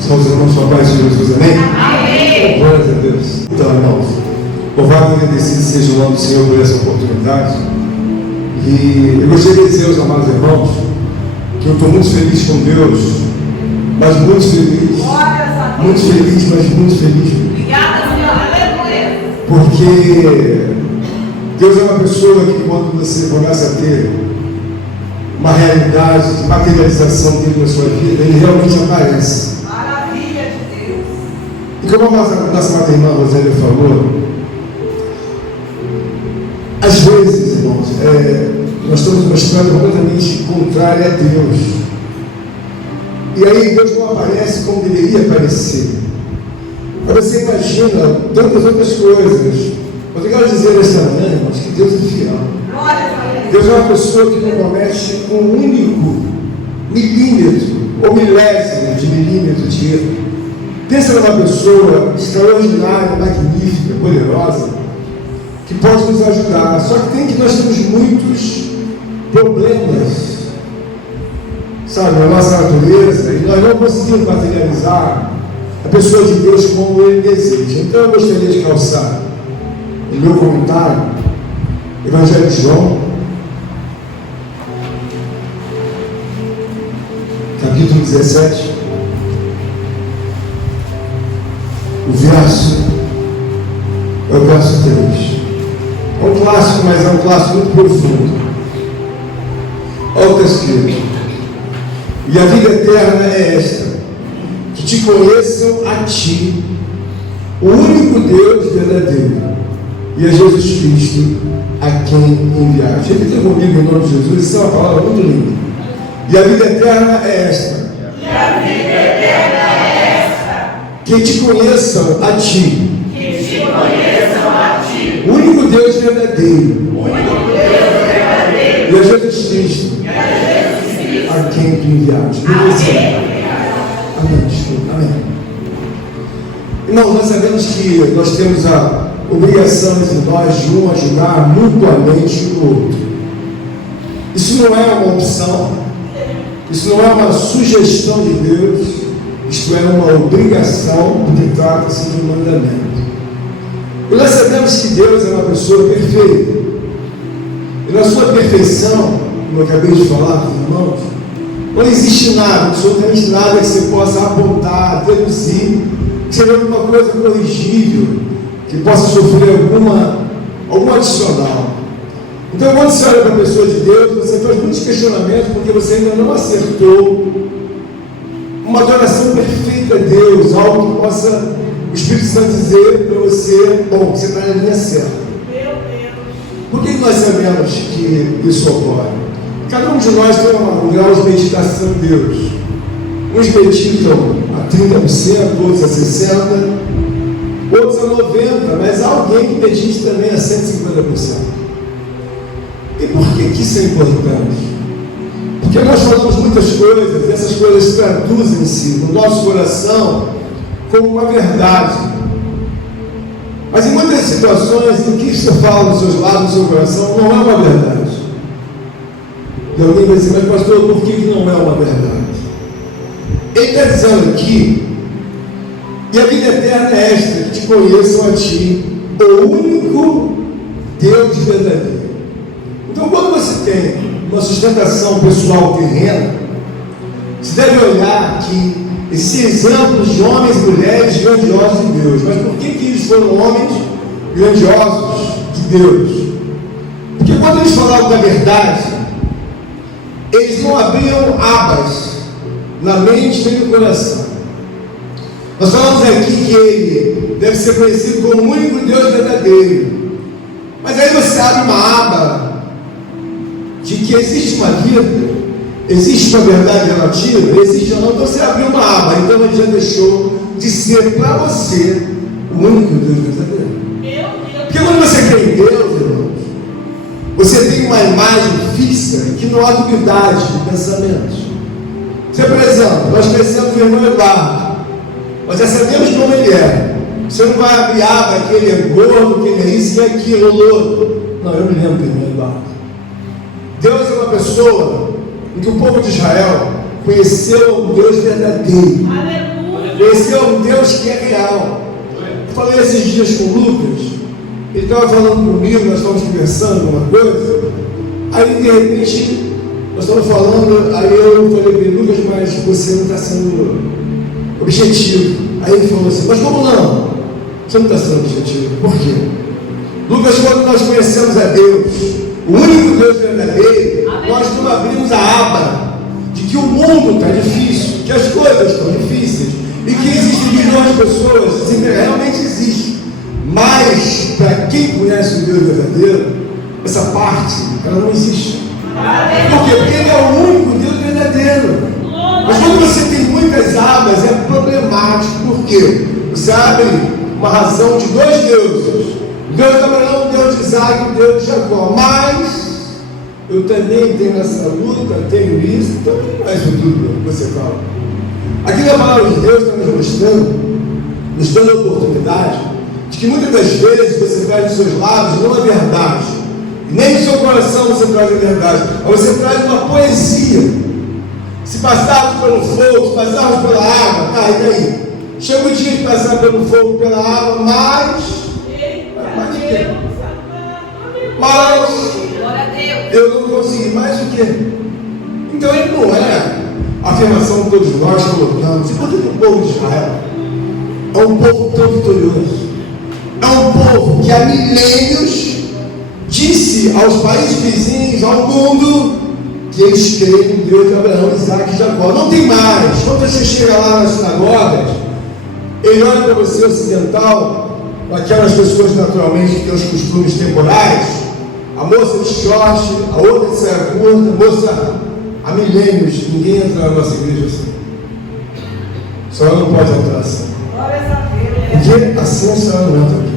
São os irmãos com a paz de Jesus, amém? Amém! Glória a Deus. Então, irmãos, louvado e agradecido seja o nome do Senhor por essa oportunidade. E eu gostaria de dizer aos amados irmãos que eu estou muito feliz com Deus, mas muito feliz. Muito feliz, mas muito feliz. Obrigada, Senhor. Aleluia. Porque Deus é uma pessoa que, quando você começa a ter uma realidade de materialização dele na sua vida, ele realmente aparece. Maravilha de Deus. E como a nossa amada irmã Rosélia falou, às vezes, irmãos, nós estamos mostrando completamente contrário a Deus. E aí Deus não aparece como deveria aparecer. Mas você imagina tantas outras coisas. Mas eu quero dizer nesta manhã, irmãos, que Deus é fiel. Deus é uma pessoa que não comete um único milímetro ou milésimo de milímetro de erro. Pensa numa pessoa extraordinária, magnífica, poderosa, que pode nos ajudar. Só que nós temos muitos problemas, sabe, na nossa natureza, e nós não conseguimos materializar a pessoa de Deus como Ele deseja. Então eu gostaria de calçar no meu comentário Evangelho de João, capítulo 17, o verso 3. É um clássico, mas é um clássico muito profundo. Olha o que está escrito: e a vida eterna é esta, que te conheçam a ti, o único Deus verdadeiro, e a Jesus Cristo, a quem enviaste. Repita comigo em nome de Jesus, isso é uma palavra muito linda. E a vida eterna é esta, E a vida eterna é esta, que te conheçam a ti, que te conheçam a ti, o único Deus verdadeiro, o único Deus verdadeiro, e a Jesus Cristo, e a Jesus Cristo, a quem tu enviaste. Amém. Amém. Irmãos, nós sabemos que nós temos a obrigação entre nós de um ajudar mutuamente o outro. Isso não é uma opção, isso não é uma sugestão de Deus, isto é uma obrigação, porque trata-se de um mandamento. E nós sabemos que Deus é uma pessoa perfeita, e na sua perfeição, como eu acabei de falar com os irmãos, não existe nada, absolutamente nada que você possa apontar, deduzir, que seja alguma coisa corrigível, que possa sofrer algum adicional. Então, quando você olha para a pessoa de Deus, você faz muitos questionamentos, porque você ainda não acertou uma adoração perfeita a Deus, algo que possa o Espírito Santo dizer para você: bom, você está na linha certa. Meu Deus. Por que nós sabemos que isso ocorre? Cada um de nós tem um grau de meditação em Deus. Uns meditam a 30%, outros a 60%, outros a 90%, mas há alguém que medite também a 150%. E por que isso é importante? Porque nós falamos muitas coisas, essas coisas traduzem-se no nosso coração como uma verdade. Mas em muitas situações, o que você fala nos seus lábios, no seu coração, não é uma verdade. E alguém vai dizer: mas pastor, por que não é uma verdade? Ele está dizendo aqui: e a vida eterna é esta, que te conheçam a ti, o único Deus verdadeiro. Então, quando você tem uma sustentação pessoal terrena, você deve olhar que esses exemplos de homens e mulheres grandiosos de Deus. Mas por que eles foram homens grandiosos de Deus? Porque quando eles falavam da verdade, eles não abriam abas na mente nem no coração. Nós falamos aqui que ele deve ser conhecido como o único Deus verdadeiro. Mas aí você abre uma aba de que existe uma vida, existe uma verdade relativa, existe ou não, então você abriu uma aba, então ele já deixou de ser para você o único Deus verdadeiro. Meu Deus. Porque quando você crê em Deus, irmãos, você tem uma imagem fixa que não há duvidade de pensamentos. Você, por exemplo, nós crescemos com o irmão Eduardo, nós já sabemos como ele é. Você não vai abrir aba que ele é gordo, que ele é isso e aquilo, louro. Não, eu me lembro do irmão Eduardo. Deus é uma pessoa em que o povo de Israel conheceu um Deus verdadeiro. Aleluia. Esse é um Deus que é real. Eu falei esses dias com o Lucas, ele estava falando comigo, nós estávamos conversando alguma coisa, aí de repente nós estávamos falando, aí eu falei para ele, Lucas, mas você não está sendo objetivo. Aí ele falou assim, mas como não? Você não está sendo objetivo. Por quê? Lucas, quando nós conhecemos a Deus, o único Deus verdadeiro, nós não abrimos a aba de que o mundo está difícil, que as coisas estão difíceis e que existem milhões de pessoas, assim, realmente existe. Mas, para quem conhece o Deus verdadeiro, essa parte, ela não existe. Por quê? Porque Ele é o único Deus verdadeiro. Mas quando você tem muitas abas, é problemático. Por quê? Você abre uma razão de dois deuses. Deus de Abraão, Deus de Isaac, Deus de Jacó. Mas eu também tenho essa luta, tenho isso, também não é isso tudo que você fala. Aqui na palavra de Deus está nos mostrando, nos dando a oportunidade de que muitas das vezes você traz nos seus lábios não a verdade, e nem no seu coração você traz a verdade, mas você traz uma poesia. Se passarmos pelo fogo, se passarmos pela água, tá, e daí? Chega o dia de passar pelo fogo, pela água, mas eu não consegui mais o quê? Então ele não é a afirmação que todos nós colocamos. E por que o povo de Israel é um povo tão vitorioso? É um povo que há milênios disse aos países vizinhos, ao mundo, que eles creem em Deus de Abraão, Isaac e Jacó. Não tem mais. Quando você chega lá nas sinagogas, ele olha para você ocidental, aquelas pessoas naturalmente que têm os costumes temporais, a moça de short, a outra de saia curta, moça, há milênios, ninguém entra na nossa igreja assim. A senhora não pode entrar assim. Porque assim a senhora não entra aqui.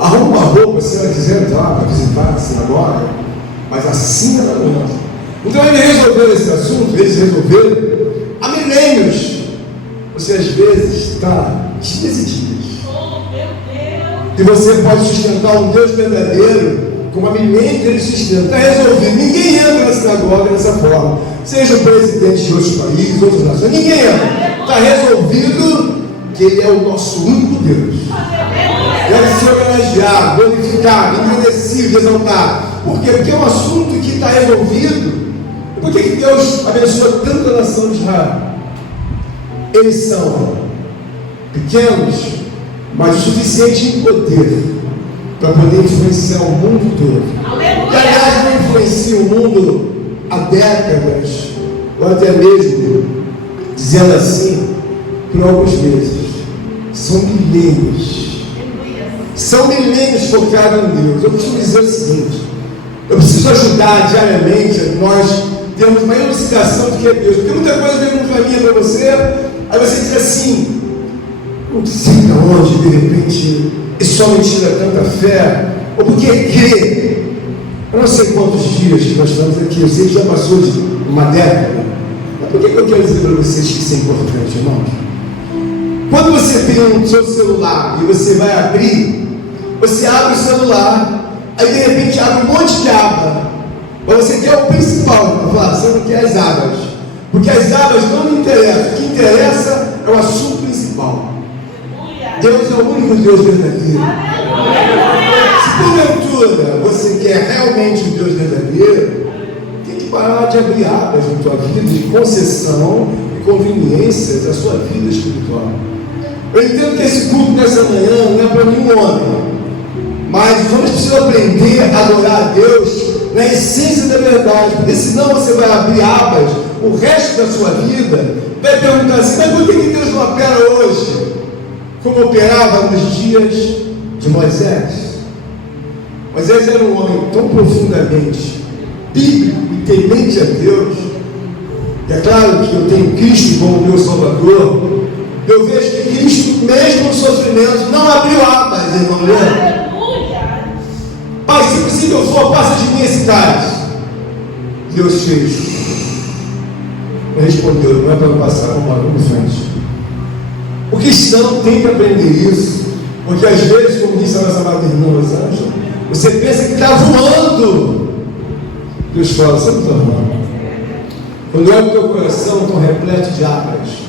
Arruma uma roupa, se ela quiser entrar para visitar a sinagoga, mas assim ela não entra. Então eles resolveram esse assunto, eles resolveram há milênios. Você às vezes está dias e dias. E você pode sustentar um Deus verdadeiro, como há milênios ele sustenta. Está resolvido. Ninguém entra na sinagoga dessa forma. Seja o presidente de outros países, outras nações, ninguém entra. Está resolvido que Ele é o nosso único Deus. Deve ser homenageado, glorificado, engrandecido, exaltado. Por quê? Porque é um assunto que está resolvido. Por que Deus abençoa tanto a nação de Israel? Eles são pequenos, mas o suficiente em poder para poder influenciar o mundo todo. E aliás, não influencia o mundo há décadas, ou até mesmo, dizendo assim, por alguns meses. São milênios. São milênios focados em Deus. Eu costumo dizer o seguinte: eu preciso ajudar diariamente nós termos uma elucidação do que é Deus, porque muita coisa vem muito caminho para você, aí você diz assim, não sei de onde de repente esse homem tira tanta fé, ou porque crê. Eu não sei quantos dias que nós estamos aqui, eu sei que já passou de uma década, mas por que eu quero dizer para vocês que isso é importante, irmão? Quando você tem um seu celular e você vai abrir, você abre o celular, aí de repente abre um monte de aba, mas você quer o principal, você não quer as abas, porque as abas não me interessam, o que interessa é o assunto principal. Deus é o único Deus verdadeiro. Se porventura você quer realmente um Deus verdadeiro, tem que parar de abrir abas na tua vida de concessão e conveniências da sua vida espiritual. Eu entendo que esse culto nessa manhã não é para nenhum homem, mas os homens precisam aprender a adorar a Deus na essência da verdade, porque senão você vai abrir abas o resto da sua vida, vai perguntar assim, mas por que Deus não opera hoje como operava nos dias de Moisés? Moisés era um homem tão profundamente bíblico e temente a Deus, e é claro que eu tenho Cristo como meu Salvador. Eu vejo que Cristo, mesmo no sofrimento, não abriu abas, irmão Leandro. Pai, se possível for, passa de mim esse cálice. Deus fez. Ele respondeu, não é para não passar como uma frente. O cristão tem que aprender isso, porque às vezes, como disse a nossa amada irmã Rosângela, você pensa que está voando. Deus fala, você não está voando. Quando olha o teu coração, estão repleto de abas.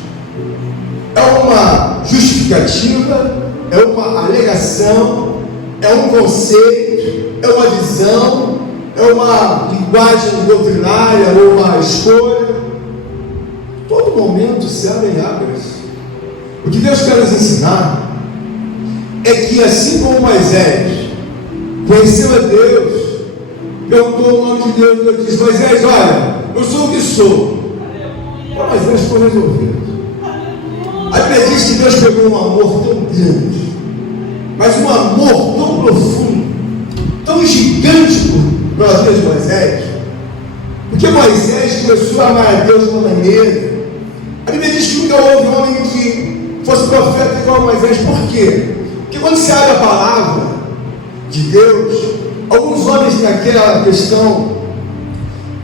é uma justificativa, é uma alegação, é um conceito, é uma visão, é uma linguagem doutrinária ou uma escolha. Todo momento se abrem águas. O que Deus quer nos ensinar é que, assim como Moisés conheceu a Deus, perguntou o nome de Deus, Deus disse: Moisés, olha, eu sou o que sou. Então Moisés foi resolvido. A Bíblia diz que Deus pegou um amor tão grande, mas um amor tão profundo, tão gigante para a vida de Moisés, porque Moisés começou a amar a Deus de uma maneira. A Bíblia diz que nunca houve um homem que fosse profeta igual a Moisés. Por quê? Porque quando se abre a palavra de Deus, alguns homens naquela questão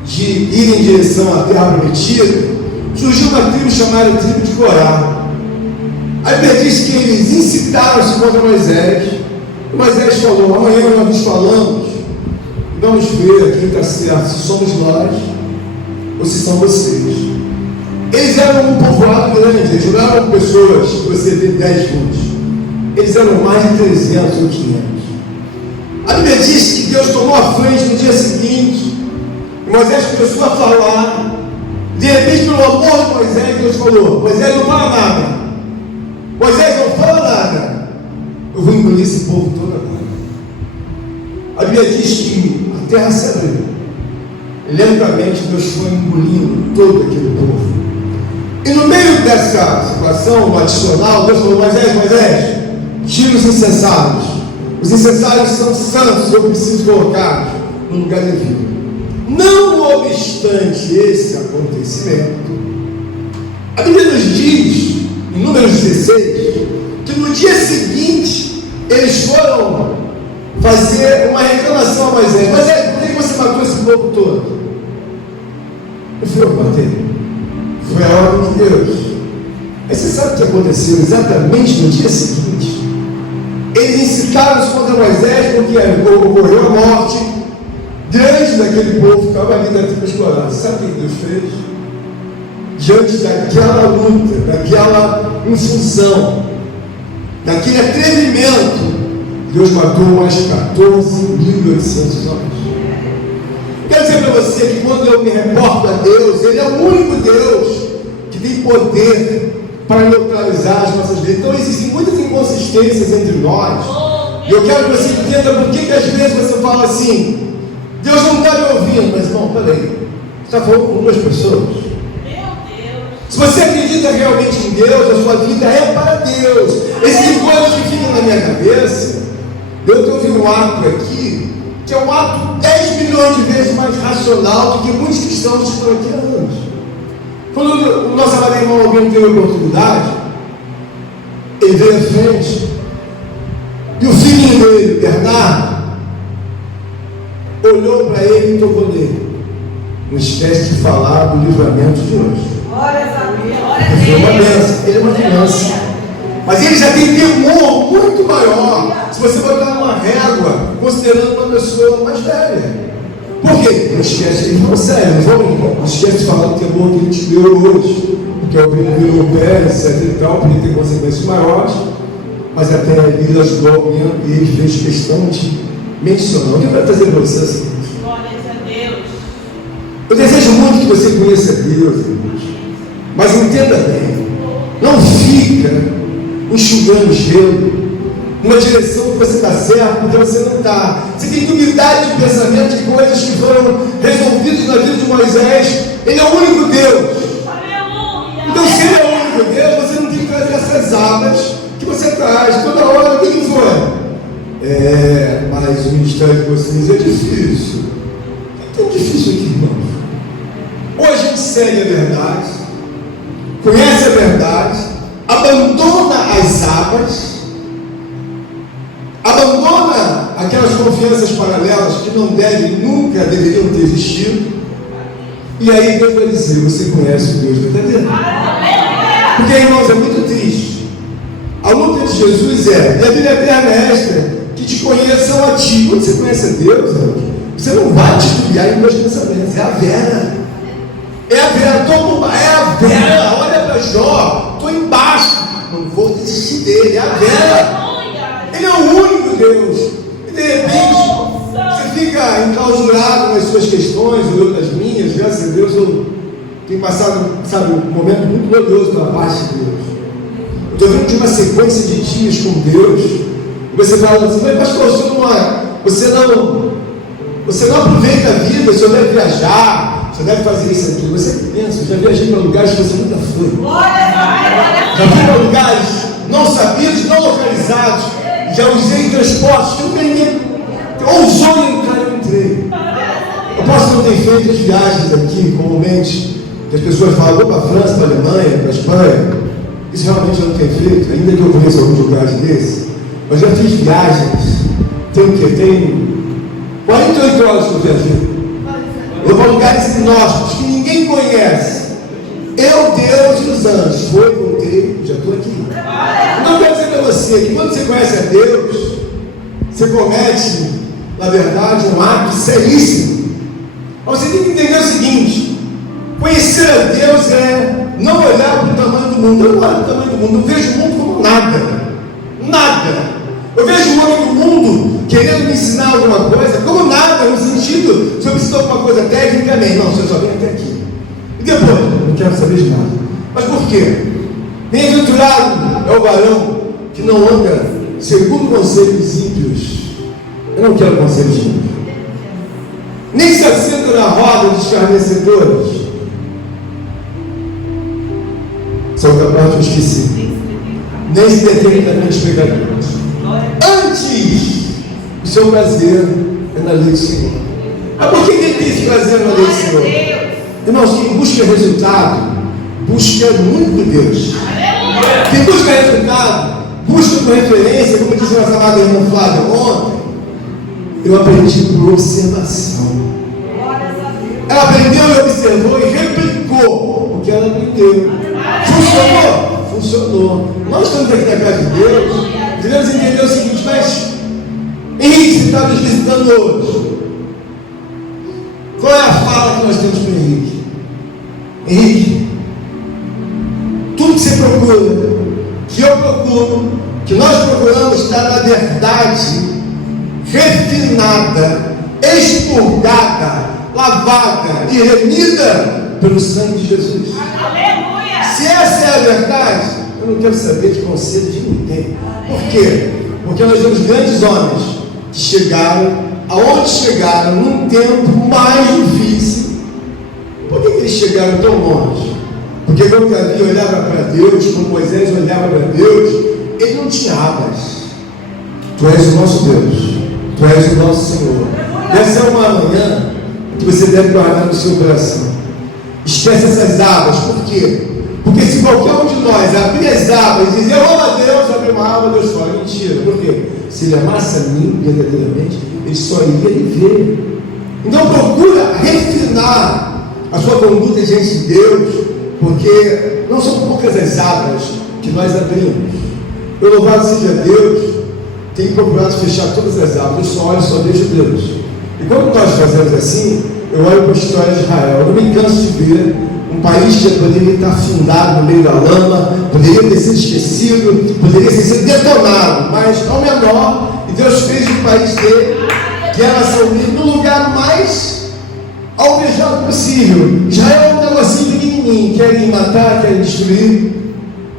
de ir em direção à terra prometida, surgiu uma tribo chamada tribo de Corá. A Bíblia diz que eles incitaram-se contra Moisés. E Moisés falou: amanhã nós nos falamos e vamos ver quem está certo, se somos nós ou se são vocês. Eles eram um povoado grande, eles não eram pessoas que você vê 10 juntos. Eles eram mais de 300 ou 500. A Bíblia diz que Deus tomou a frente no dia seguinte, e Moisés começou a falar. De repente, pelo amor de Moisés, Deus falou: Moisés, não fala nada. Moisés, não fala nada. Eu vou engolir esse povo todo agora. A Bíblia diz que a terra se abriu. E lentamente Deus foi engolindo todo aquele povo. E no meio dessa situação adicional, Deus falou: Moisés, tira os incensários. Os incensários são santos, eu preciso colocar no lugar devido. Não obstante esse acontecimento, a Bíblia nos diz, em Números 16, que no dia seguinte eles foram fazer uma reclamação a Moisés: Moisés, por que você matou esse povo todo? Eu fui, eu matei. Foi a ordem de Deus. Mas você sabe o que aconteceu exatamente no dia seguinte? Eles incitaram-se contra Moisés porque ocorreu a morte grande daquele povo que estava ali na tribo escolar. Sabe o que Deus fez? Diante daquela luta, daquela infusão, daquele atrevimento, Deus matou mais 14.800 homens. Quero dizer para você que quando eu me reporto a Deus, Ele é o único Deus que tem poder para neutralizar as nossas vidas. Então existem muitas inconsistências entre nós. E eu quero que você entenda por que às vezes você fala assim: Deus não está me ouvindo. Mas não, peraí, você está falando com duas pessoas. Se você acredita realmente em Deus, a sua vida é para Deus. Esses coisas que ficam na minha cabeça, eu estou ouvindo um ato aqui, que é um ato 10 milhões de vezes mais racional do que muitos cristãos que estão aqui há anos. Quando o nosso amado irmão alguém teve a oportunidade, ele veio à frente, e o filhinho dele, Bernardo, olhou para ele e tocou nele. Não esquece de falar do livramento de hoje. Ele foi uma bênção, ele é uma criança. Mas ele já tem temor muito maior se você botar numa régua, considerando uma pessoa mais velha. Por quê? Não esquece, ele falou sério, não esquece de falar do temor que ele te deu hoje, porque o menino virou o pé, etc e tal, podia ter consequências maiores, mas até ele ajudou alguém e ele fez questão de mencionar. O que eu quero trazer para você assim? Eu desejo muito que você conheça Deus, irmãos, mas entenda bem, não fica enxugando gelo numa direção que você está certo, porque você não está. Você tem unidade de pensamento de coisas que foram resolvidas na vida de Moisés. Ele é o único Deus. Então, se ele é o único Deus, você não tem que trazer essas abas que você traz toda hora. O que foi? Mas o ministério de vocês é difícil. É tão difícil aqui, irmãos. Ou a gente segue a verdade, conhece a verdade, abandona as abas, abandona aquelas confianças paralelas que não devem, nunca deveriam ter existido, e aí Deus vai dizer: você conhece o Deus verdadeiro. Porque, irmãos, é muito triste. A luta de Jesus e a Bíblia eterna é esta: que te conheçam a ti. Quando você conhece a Deus, você não vai te criar em meus pensamentos. É a Vera. É a Vera, é a Vera. Olha para Jó. Estou existe dele, é a dela. Ele é o único Deus. E de repente, você fica enclausurado nas suas questões, ou eu nas minhas. Graças a Deus, eu tenho passado, sabe, um momento muito glorioso pela parte de Deus. Eu estou vindo de uma sequência de dias com Deus. E você fala assim, mas pastor, você não aproveita a vida, você deve viajar, você deve fazer isso aqui. Você pensa, eu já viajei para lugares que você nunca foi. Já fui para lugares não sabidos, não localizados. Já usei transportes que nunca ninguém ousou entrar, eu entrei. Eu posso não ter feito as viagens aqui, comumente, que as pessoas falam, vou para a França, para a Alemanha, para a Espanha. Isso realmente eu não tenho feito, ainda que eu conheça alguns lugares desses. Mas já fiz viagens. Tem o quê? Tem 48 horas que eu viajei. Eu vou para lugares inóspitos que ninguém conhece. Eu, Deus e os anjos. Foi, voltei, já estou aqui. Não quero dizer para você que quando você conhece a Deus, você comete, na verdade, um ato seríssimo. Mas você tem que entender o seguinte: conhecer a Deus é não olhar para o tamanho do mundo. Eu não olho para o tamanho do mundo, eu vejo o mundo como nada. Nada. Eu vejo o homem do mundo querendo me ensinar alguma coisa, como nada, no sentido, se eu preciso de alguma coisa tecnicamente, não, você só vem até aqui. E depois, não quero saber de nada. Mas por quê? Bem-aventurado é o varão que não anda segundo conselhos ímpios. Eu não quero conselhos ímpios. Nem se assenta na roda dos escarnecedores. Só que a parte eu esqueci. Nem se detém na mente pecadores. Antes, o seu prazer é na lei do Senhor. Mas por que ele tem esse prazer na lei do Senhor? Irmãos, quem busca resultado, busca muito de Deus. Quem busca resultado, busca uma referência, como disse nossa amada irmã Flávia ontem. Eu aprendi por observação. Ela aprendeu e observou e replicou o que ela aprendeu. Funcionou? Funcionou. Nós estamos aqui na casa de Deus. Devemos entender o seguinte: mas Henrique, você está nos visitando hoje. Qual é a fala que nós temos para Henrique? Henrique, tudo que você procura, que eu procuro, que nós procuramos, está na verdade refinada, expurgada, lavada e remida pelo sangue de Jesus. Aleluia! Se essa é a verdade, eu não quero saber de conselho de ninguém. Por quê? Porque nós temos grandes homens que chegaram aonde chegaram num tempo mais difícil. Por que eles chegaram tão longe? Porque quando Davi olhava para Deus, quando Moisés olhava para Deus, ele não tinha abas. Tu és o nosso Deus, tu és o nosso Senhor. Essa é uma manhã que você deve guardar no seu coração. Esquece essas abas. Por quê? Porque se qualquer um de nós abrir as abas e dizer, eu amo a Deus, abrir uma aba, Deus fala, mentira. Por quê? Se ele amasse a mim verdadeiramente, ele só iria lhe ver. Então procura refinar a sua conduta diante de Deus, porque não são poucas as abas que nós abrimos. Eu, louvado seja Deus, tenho procurado fechar todas as abas. Eu só olho e só vejo Deus. E quando nós fazemos assim, eu olho para a história de Israel. Eu não me canso de ver um país que poderia estar afundado no meio da lama, poderia ter sido esquecido, poderia ter sido detonado, mas ao menor, e Deus fez o país dele, que era Nação Unida, no lugar mais alvejado possível. Israel é um negocinho pequenininho, querem matar, querem destruir,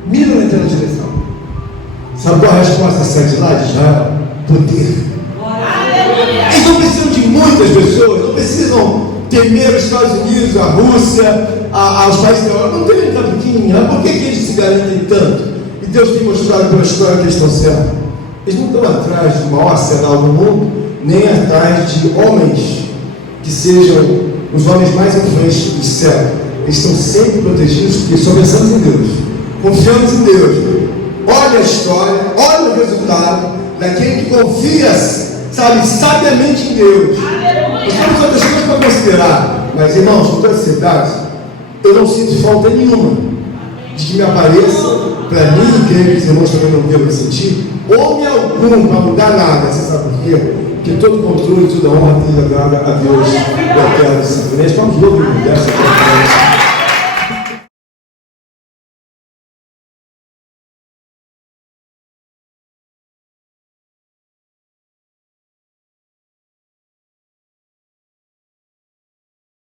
miram naquela direção. Sabe qual a resposta certa lá de Israel? Poder. Eles não precisam de muitas pessoas, não precisam temer os Estados Unidos, a Rússia, aos países da Europa. Não tem que estar pequenininho. Por que eles se garantem tanto? E Deus tem mostrado pela história que eles estão certos. Eles não estão atrás do maior arsenal do mundo, nem atrás de homens que sejam os homens mais influentes do céu. Eles estão sempre protegidos porque só pensamos em Deus, confiamos em Deus. Olha a história, olha o resultado daquele que confia, sabe, sabiamente em Deus. Nós temos outras coisas para considerar, mas irmãos, com toda certeza, eu não sinto falta nenhuma de que me apareça para mim, e creio que os irmãos também não devam sentir, homem algum para mudar nada. Você sabe por quê? Porque todo controle, toda honra tem dado a Deus da terra do Senhor. Estamos loucos de mulher,